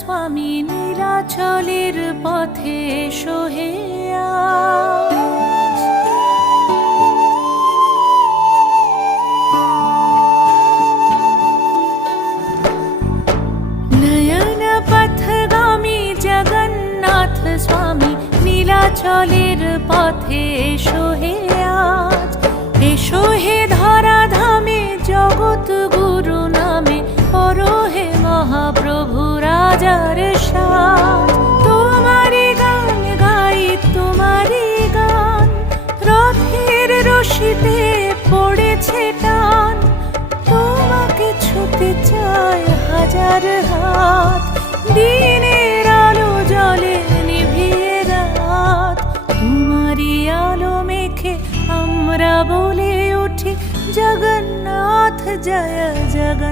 স্বামী নীলাচলের পথে এসো হে আজ। নয়ন পথগামী জগন্নাথ স্বামী নীলাচলের পথে এসো হে আজ। এসো হে ধরাধামে জগৎ গুরু নামে পরো হে মহাপ্রভু রাজার সাজ। তোমারি গান গাই তোমারি গান, রথের রশিতে পড়েছে টান। তোমাকে ছুতে চায় হাজার হাত, দিনের আলো জলে নিভিয়ে রাত। তোমারি আলো মেখে আমরা বলে উঠি জগন্নাথ জয় জগন্নাথ।